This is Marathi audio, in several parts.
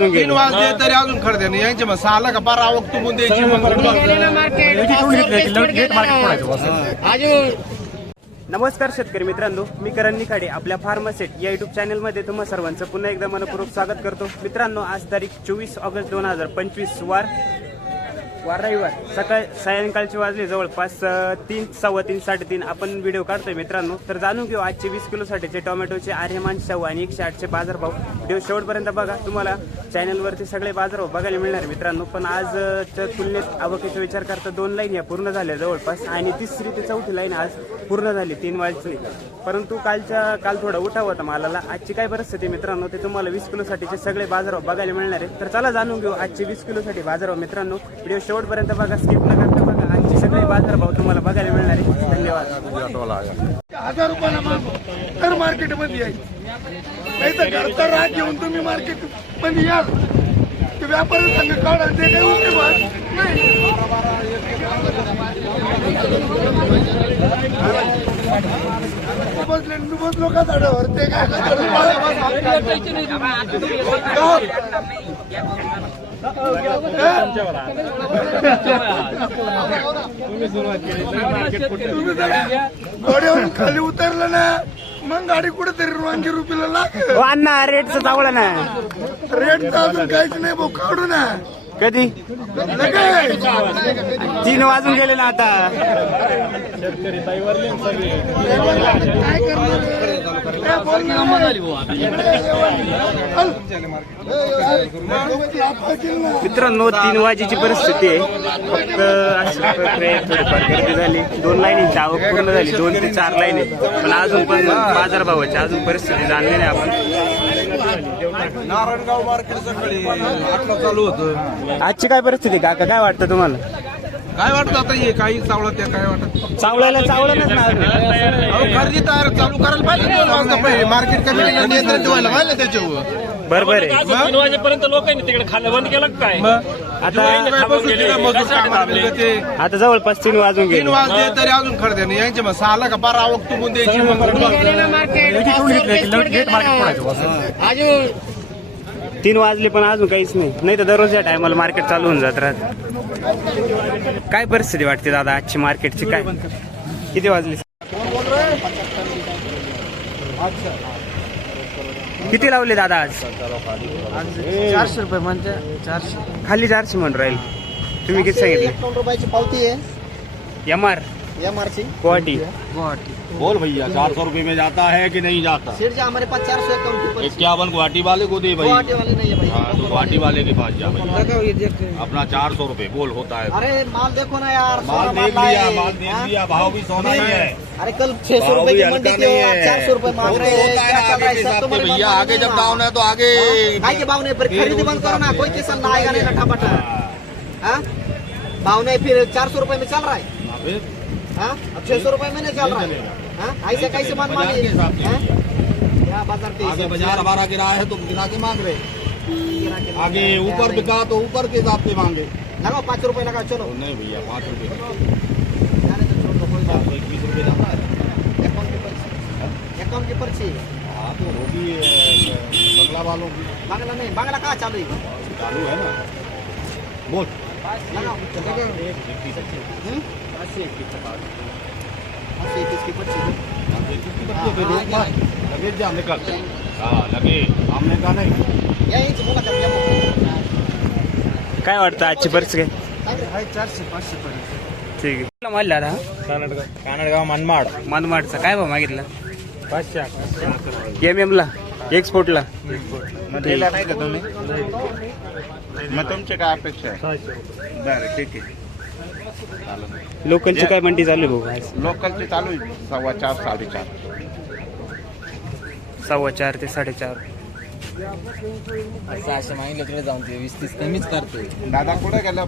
वाजून तीन गेले. वाजले तरी अजून खरेदी नाही. यांचे मग सहाला का बारा आवक तू द्यायची मग नमस्कार शेतकरी मित्रांनो मी करण निखाडे आपल्या फार्मासेट या युट्यूब चॅनलमध्ये तुम्हा सर्वांचं पुन्हा एकदा मनपूर्वक स्वागत करतो. मित्रांनो आज तारीख चोवीस ऑगस्ट दोन हजार पंचवीस वार. वार रविवार. सकाळ सायंकाळचे वाजले जवळपास तीन सव्वा तीन साडेतीन आपण व्हिडिओ काढतोय मित्रांनो. तर जाणून घेऊ आजचे वीस किलोसाठीचे टोमॅटोचे आर्यमान शाहू आणि एकशे आठचे बाजारभाव. व्हिडिओ शेवटपर्यंत बघा. तुम्हाला चॅनलवरती सगळे बाजारभाव बघायला मिळणार आहे मित्रांनो. पण आज च्या तुलनेत आवकेचा विचार करता दोन लाईन या पूर्ण झाल्या जवळपास. आणि तिसरी ते चौथी लाईन आज पूर्ण झाली तीन वाजली. परंतु कालच्या काल थोडा उठाव होता मालाला. आजची काय परिस्थिती मित्रांनो ते तुम्हाला वीस किलोसाठीचे सगळे बाजारभाव बघायला मिळणार आहे. तर चला जाणून घेऊ आजचे वीस किलोसाठी बाजारभाव मित्रांनो. व्हिडिओ शेवटपर्यंत बघा स्किप न करता बघा. सगळे बाजारभाव तुम्हाला बघायला मिळणार आहे. धन्यवाद. हजार रुपयाला मागो तर मार्केटमध्ये यायचं. नाही तर घरचा राग घेऊन तुम्ही मार्केटमध्ये या. ते व्यापारी संघ काढा ते काही उपयोग नाही. बसले झाडावर? ते काय गाडीवरून खाली उतरलं ना मग गाडी कुठेतरी रोंगी रुपयाला लाग. हो अण्णा रेटचं चावलं ना. रेट तर अजून काहीच नाही भाऊ काढू ना. कधी? तीन वाजून गेले ना आता. काय मित्रांनो तीन वाजेची परिस्थिती आहे. फक्त अशी प्रक्रिया थोडीफार गर्दी झाली. दोन लाईनीची आवक पूर्ण झाली. दोन ते चार लाईनी पण अजून पण बाजारभावाची अजून परिस्थिती जाणली नाही आपण. नारायणगाव मार्केट सकाळी चालू होतं आजची काय परिस्थिती आहे? काका काय वाटतं तुम्हाला? काय वाटत आता हे? काही चावलं त्या काय वाटत? चावलायला चावलं ना अहो खरेदी तयार चालू करायला पाहिजे दोन वाजता पहिले. मार्केट कमी नियंत्रण ठेवायला पाहिजे त्याच्यावर. बरोबर आहे. तीन वाजेपर्यंत लोकांनी तिकडे खाल्लं बंद केलं का काय? आता काय बसून तिकडे मजूर कामाला गेले. ते. आता जवळपास तीन वाजून तीन गेले. वाजले तरी अजून खरेदी नाही. यांचे मग सहाला का बारा तू द्यायची मग तीन वाजले पण अजून काहीच नाही. नाही तर दररोज या टायमाला मार्केट चालू होऊन जात राहत. काय परिस्थिती वाटते दादा आजची मार्केटची काय? किती वाजले? किती लावले दादा आज? चारशे रुपये म्हणजे चारशे. खाली चारशे म्हणून राहील. तुम्ही किती सांगितले? रुपयाची पावती आहे. M R M R C Guwahati Guwahati बोल भैया चार सौ रुपये में जाता है कि नहीं जाता? सेठ जा हमारे पास चार सौ इक्यावन गुवाहाटी वाले को दे भाई। गुवाहाटी वाली नहीं है भाई। हाँ तो गुवाहाटी वाले के पास जा भाई। हैं। अपना चार सौ रुपये बोल होता है अरे माल देखो ना यार माल देख लिया माल देख हाँ? लिया भाव भी सोना ही है। अरे कल छह सौ भी की मंडी थी है चार सौ रुपए मांग रहे तो हैं है है? आगे भैया आगे जब डाउन है तो आगे काय के भाव नहीं फिर खरीदी बंद करो ना कोई किसान ना आएगा नहीं लठा पटा हाँ? भाव नहीं फिर चार सौ रुपये में चल रहा है। हाँ? छह सौ रुपये में नहीं चल रहा है। हाँ? ऐसे कैसे मन बाज़ार के हिसाब से। मानिए क्या बाज़ार आगे बाज़ार हमारा गिरा है तो गिरा के मांग रहे। आगे ऊपर बिका तो ऊपर के हिसाब से मांगे। लगाओ पाँच रुपए लगाओ चलो। तो नहीं भैया पाँच रुपये जाता है नहीं। अकाउंट की पर्ची। अकाउंट की पर्ची? हाँ तो बंगला वालों की। बांग्ला नहीं बांग्ला कहाँ चालू है? चालू है ना। बोल। लगाओ। की हाँ लगे का नहीं काय वाटतं आजची परिस्थिती? काय हाय चारशे पाचशे पर्यंत ठीक आहे. कुठला दादा कानडगाव मनमाड. मनमाडचा. काय भाव मागितला? पाचशे एम एम ला? एक्सपोर्टला दिला नाही का तुम्ही? मग तुमची काय अपेक्षा आहे? बरं ठीक आहे. लोकलची काय मंडी चालू आहे भाऊ? आज? लोकलची चालू आहे. सव्वा चार साडेचार. सव्वा चार ते साडेचार. सहाशे मागितलं तुला जाऊन ते वीस तीस कमीच करतोय. दादा कुठे गेलं?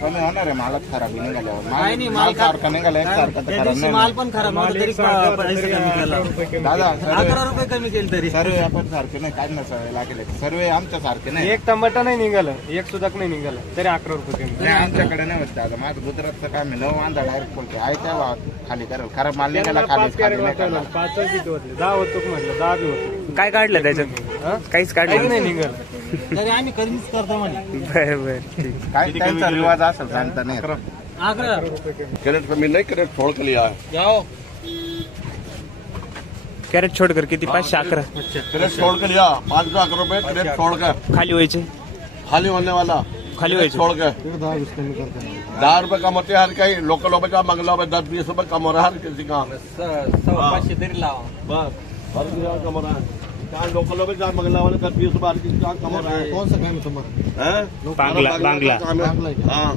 कमी होणार आहे मालच खराब निघाल्यावर नाही, नाही, माल माल माल सारखा निघाला एक सारखा तर खराब नाही माल पण खराब नव्हता तरी प- पैसे कमी केला. दादा अकरा सर्व रुपये कमी केले तरी. सर्व आपण सारखे नाही काय नसावे लागेल. सर्व आमच्या सारखे नाही. एक टमाटा नाही निघालं एक सुद्धा नाही निघालं तरी अकरा रुपये कमी नाही आमच्याकडे नाही होत दादा. माझं गुजरातचं काम आहे नऊ वांदा डायरेक्ट बोलते आहे त्या खाली करेल. खराब माल निघाला खाली खाली. पाच किती होते. दहा होतो म्हटलं दहा बी होते. काय काढलं त्याच्यात? काहीच काही काढलं नाही. निघालं. तरी आम्ही कमीच करतो म्हणे. बर बर ठीक. काय त्यांचा रिवाज असेल सांगता नाही येत. अकरा. कैरेट कमी नहीं कैरेट छोड़ के लिया है जाओ. कॅरेट छोडकर किती? पाचशे अकरा. कैरेट छोड़ के लिया पाँच अकरा रुपए कैरेट छोड़ के खाली व्हायचे. खाली होने वाला खाली कैरेट व्हायचे. छोड़ के दस रुपए कम होते हैं हर कहीं लोकल हो बचा मंगला में दस बीस रुपए कम. हो रहा है. हर किसी का सव्वा पाचशे तरी लावा. बस. हर किसी का कम हो रहा है चाहे लोकल हो बचा मंगला वाले दस बीस रुपए हर किसी का कम हो रहा है कौन सा काम है? तुम्हारा हैं? बांग्ला बांग्ला. काम है। बांग्ला है। हाँ.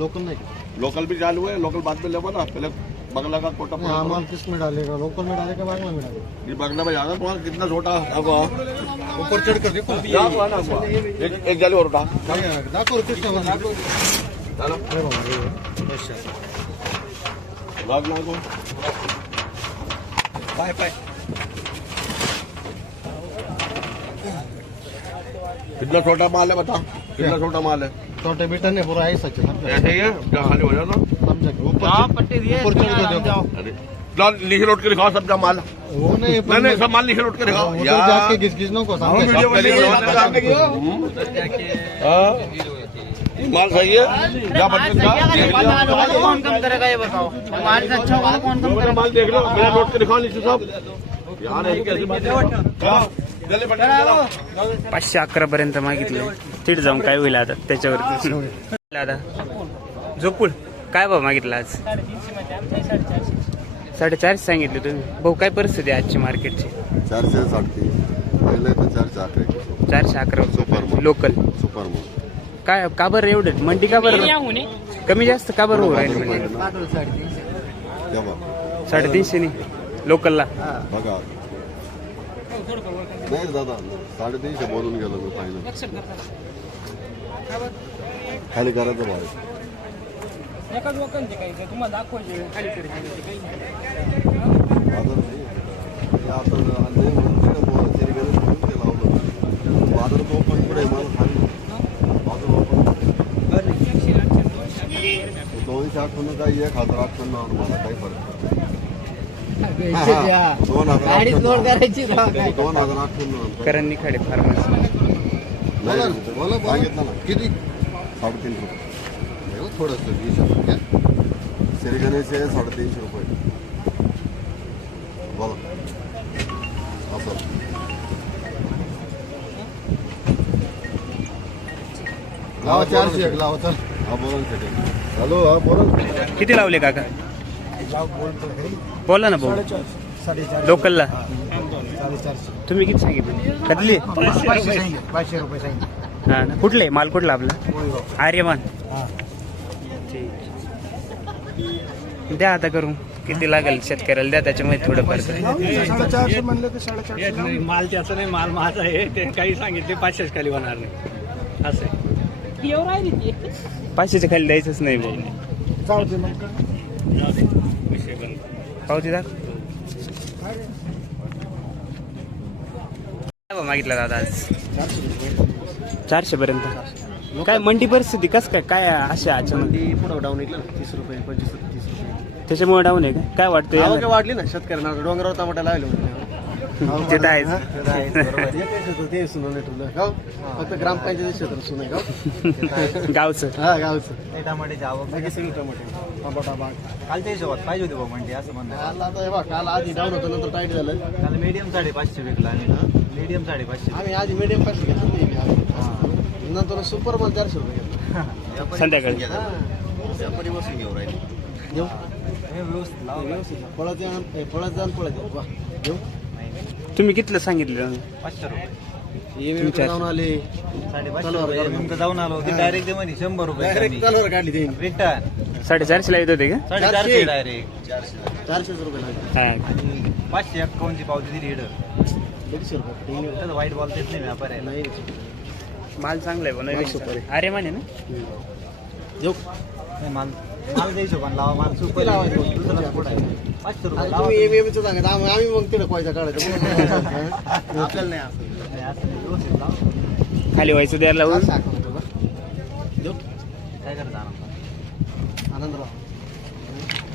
लोकल नहीं लोकल भी चालू है लोकल बाद में लेवो ना. पहले बंगला का कोटा। हमारा किस में डालेगा लोकल में डालेगा बांग्ला में डालेगा ये बंगला में जाना तुम्हारा कितना छोटा? आपको ऊपर चढ़ कर देखो? एक एक जाली और उठा. कृष्ण मंदिर चलो. अरे बाबा, रे. भाग ना को पाय कितना छोटा माल है बता? कितना छोटा माल है? छोटे बेटा ने पूरा ऐसा चला ऐसे ही है? क्या खाली हो जाना ऊपर पट्टी दिए ऊपर चढ़ के अरे नीचे लौट के दिखाओ सबका माल। वो नहीं नहीं नहीं सब माल नीचे लौट के दिखाओ। वो तो जाके घिस घिसनों को। हाँ। माल सही है? क्या बच्चे का कौन कम करेगा ये बताओ? माल से अच्छा होगा कौन मेरा माल देख लो मेरा लौट के दिखाओ नीचे सब। यार ऐसी कैसी पाचशे अकरा पर्यंत मागितले तिथे जाऊन काय होईल आता? त्याच्यावरती. दादा झोपूळ. काय भाव मागितला आज? साडेचारशे सांगितले तुम्ही. भाऊ काय परिस्थिती आहे आजची मार्केटची? चारशे साठ चारशे अकरा. लोकल. सुपर काय का बरं एवढं? मंडी का बरं? कमी जास्त का बरं होऊ राहिली साडेतीनशे नी. लोकलला. बघा. नाही दादा साडेतीनशे बोलून गेलो मी फायनल खाली करायचं भाव बाजार नाही. हे आता लावलं. बाजार तो पण पुढे मला खाली. बाजार. दोनशे काय एक हजार अठ्ठ्याण्णव मला काही फरक दोन हजार करायची दोन हजार फार्मसी नाही सांगितलं ना. किती? साडेतीन रुपये. थोडस वीस गणेश आहे साडेतीनशे रुपये. बोला. असं. लावा चारशे एक लावा चल हा बोला ना हॅलो हा बोला ना. किती लावले काका? बोला ना भाऊ. लोकलला. तुम्ही किती सांगितले? कधली? पाचशे रुपये हा ना कुठले? माल कुठला आपला? आर्यमान. ठीक द्या आता करू किती लागेल शेतकऱ्याला? द्या त्याच्यामध्ये तरी. साडेचारशे म्हणलं साडेचारशे माल त्याचं नाही माल माझा आहे. ते काही सांगितले पाचशेच खाली होणार नाही. असं आहे. पाचशेच्या खाली द्यायचंच नाही भाऊ. जाऊ दे मग. पावती दाख. काय मागितला दादा आज? चारशे पर्यंत काय मंडी परिस्थिती कस काय? काय अशा अचानक? पुढं डाऊन येईल तीस रुपये पंचवीस रुपये तीस रुपये. त्याच्यामुळे डाऊन आहे का? काय वाटतं आवक? वाढली ना शेतकऱ्यांना. डोंगरावर टमाटा लावले ते तर आहेच ते सुनावले तुला गाव? फक्त ग्रामपंचायत क्षेत्र सुने गाव. गावचं. हा गावचं. टमाट्याची आवक बाकी सगळी टमाटे. टमाटा बाग कालच्या हिशोबात पाहिजे होती भाऊ म्हणजे असं म्हणतात काल आता हे बघ काल आधी डाऊन होतं नंतर टाईट झालं. काल मीडियम साडेपाचशे विकला आम्ही मीडियम साडेपाचशे. आम्ही आधी मिडियम पाचशे घेतलं नेहमी आधी. नंतर सुपर माल चारशे रुपये घेतला. संध्याकाळी. हा. व्यापारी बसून घेऊ राहिले. घेऊ? हे व्यवस्थित लावा. व्यवस्थित फळाचे आण ए, फळाचं जाण फळाचे. वा. घेऊ? तुम्ही कितीला सांगितलं? पाचशे रुपये. हे तुमच्या- जाऊन आले. तलवार रुपये. काढून. नेमकं जाऊन आलो. ते डायरेक्ट दे म्हणे शंभर रुपये डायरेक्ट. तलवार काढली ते रिटर्न साडेचारशेला येत होते का? साडेचारशे डायरेक्ट चारशेच रुपये लागले. हा. आणि पाचशे अकाउंटची पावती दिली इकडं दीडशे रुपये. त्याचं वाईट बॉल देत नाही व्यापाऱ्याला नाही माल चांगला आहे आहे. अरे माने ना. घेऊ नाही, माल द्यायचो पण लावा माल सुपर? दुसरा पुढं आहे. पाचशे रुपये आता लावा तुम्ही एम एमचं सांगत आम्ही आम्ही मग तिला पैसा काढायचा. आपल्याला नाही असं. नाही, असं नाही, व्यवस्थित लावा. खाली व्हायचं द्यायला लावून. असं आखलं होतं बरं. देऊ. काय करायचं आनंद आनंदराव.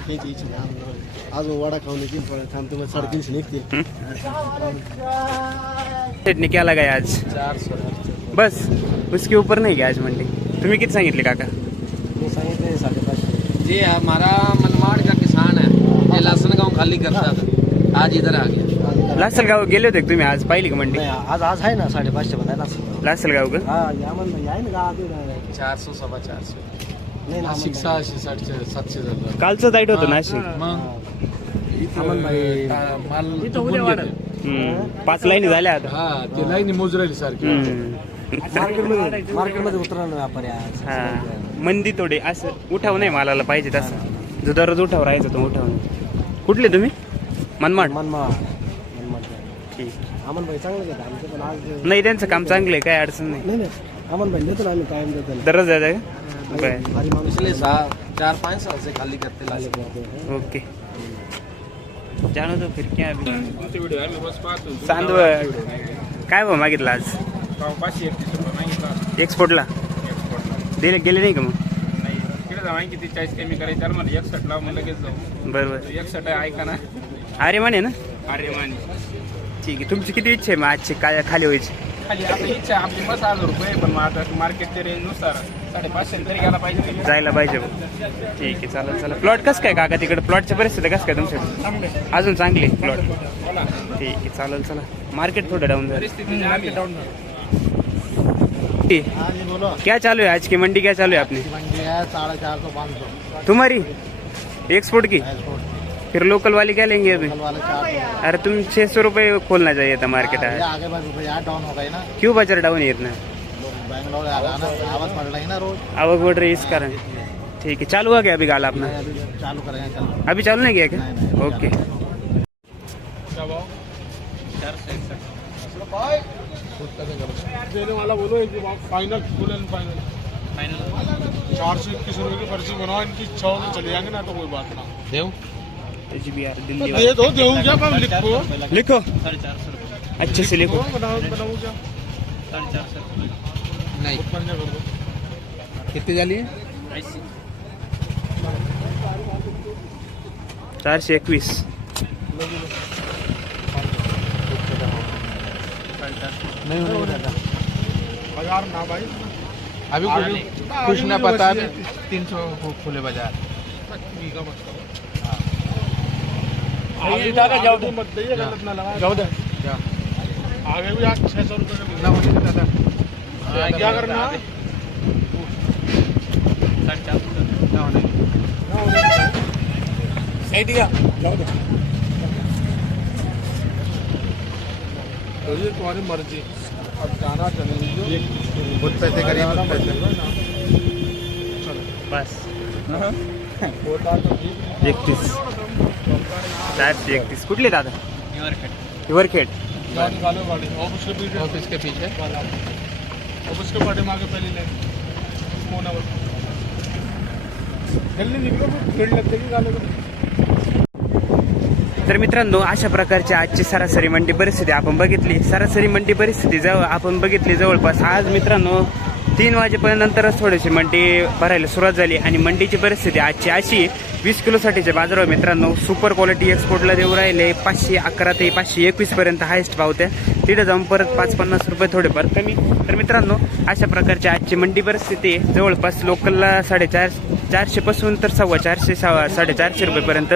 त्यांची इच्छा नाही आनंदराव. अजून वडा खाऊन येतील पण थांब तुम्हाला साडेतीनशे निघतील. केला काय आज? चारशे. बस. उसके ऊपर नहीं गया आज मंडी तुम्ही किती सांगितले काका? जी हमारा मनमाड़ का किसान है। ये लहसुन गांव खाली करता था। आज इधर आ गया। लासलगाव गेले होते का तुम्ही आज? पाहिली का मंडी? आज आज है ना साढ़े पाचशे बनायला लासलगाव. का? हा यामन आहे ना गावात चार सौ सव्वा चार सौ नाशिक सहाशे सातशे सातशे कालचं टाईट होतं नाशिक. मग? अमन भाई माल हम्म. पाच लाईनी झाल्या आता. हा ते लाईनी मोजरायली सारखी. हम्म. मार्केटमध्ये मार्केटमध्ये उतरणार व्यापारी आज. हा. मंदी थोडी असं उठाव नाही मालाला पाहिजे तसं. जो दररोज उठाव राहायचा तो उठाव नाही. कुठले तुम्ही? मनमाड. मनमा ठीक. अमन भाई चांगलं घेतात आमचं पण आज नाही त्यांचं काम चांगलं आहे काय अडचण नाही. नाही नाही. अमन भाई देतो ना आम्ही कायम देतो दररोज जायचं का? बर. चार पाच साल से खाली करते लाले ओके. जाणो तो फिर क्या अभी चांदव काय भाव मागितला आज? एक्सपोर्टला दिले गेले नाही का मग? किती चाळीस कमी करायचं. तर मला एकसठ लाव मला लगेच जाऊ. बरं बरं एकसठ आहे ऐका ना. अरे म्हणे ना? अरे मानी ठीक आहे. तुमची किती इच्छा आहे मग आजची काय खाली व्हायची? खाली आपली इच्छा आपली हजार रुपये पण मग आता मार्केटच्या रेंजनुसार साडेपाचशे तरी गेला पाहिजे. जायला पाहिजे बघ. ठीक आहे चालेल चला प्लॉट कसं काय काका तिकडे? प्लॉटची परिस्थिती कसं काय तुमच्याकडे? अजून चांगली प्लॉट ठीक आहे चालेल चला मार्केट थोडं डाऊन झालं. ठीक. क्या चालू है आज की? मंडी क्या चालू है आपने? साढ़े चार सौ पाँच सौ तुम्हारी? एक्सपोर्ट की? फिर लोकल वाली क्या लेंगे अभी? अरे तुम छह सौ रुपये खोलना चाहिए था मार्केट आगे डाउन हो गई ना क्यों बाज़ार डाऊन येत ना बैंगलोर आवाज़ पड़ रही ना रोज आवक बढ़ रही है इस कारण। ठीक है, चालू हुआ क्या अभी गाला अपना चालू करेंगे अभी चालू नहीं किया क्या? ओके देने वाला बोलो एक final full and final final चार सौ इक्कीस रुपए की पर्ची बनाओ इनकी इच्छा हो तो चले जाएँगे ना तो कोई बात ना। देव। दे दो देऊ क्या? मैं लिखो? लिखो। अच्छे से लिखो। बनाओ बनाऊ क्या? नाही। उत्पन्न कर दो? किती झाली चारशे एकवीस हजार ना भाई। अभी कुछ- कुछ ना पता अभी तीन सौ खुले बाजार। आगे जाओ दो मत दइए गलत ना लगा। जाओ दे आगे भी आज छह सौ रुपये का मिला। क्या करना? सही दिया। जाओ दे तो ये तुम्हारी मर्जी। अब जाना चलेंगे। खुद पैसे करिए खुद पैसे बस। तो एकतीस चारशे एकतीस कुठले दादा हिवरखेड जाओ ऑफ़िस के पीछे? ऑफ़िस के पाटे मागे पहली लाइन जल्दी निकलो फिर। भीड़ लग जाएगी गाले को। तर मित्रांनो अशा प्रकारची आजची सरासरी मंडी परिस्थिती आपण बघितली. सरासरी मंडी परिस्थिती जवळ आपण बघितली जवळपास. आज मित्रांनो तीन वाजेपर्यंत नंतरच थोडीशी मंडी भरायला सुरुवात झाली आणि मंडीची परिस्थिती आजची अशी वीस किलोसाठीचे बाजारावर मित्रांनो सुपर क्वालिटी एक्सपोर्टला देऊ राहिले. पाचशे अकरा ते पाचशे एकवीस पर्यंत हायस्ट पावत्या तिथे जाऊन परत पाच पन्नास रुपये थोडेफार कमी. तर मित्रांनो अशा प्रकारची आजची मंडी परिस्थिती. आहे. जवळपास लोकलला साडेचार चारशेपासून तर सव्वा चारशे सव्वा साडेचारशे रुपयेपर्यंत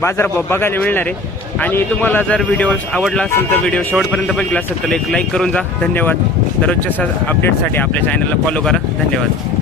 बाजार बघायला मिळणार आहे. आणि तुम्हाला जर व्हिडिओ आवडला असेल तर व्हिडिओ शेवटपर्यंत बघितला असेल तर एक लाईक करून जा. धन्यवाद. दररोजच्या अपडेटसाठी आपल्या चॅनलला फॉलो करा. धन्यवाद.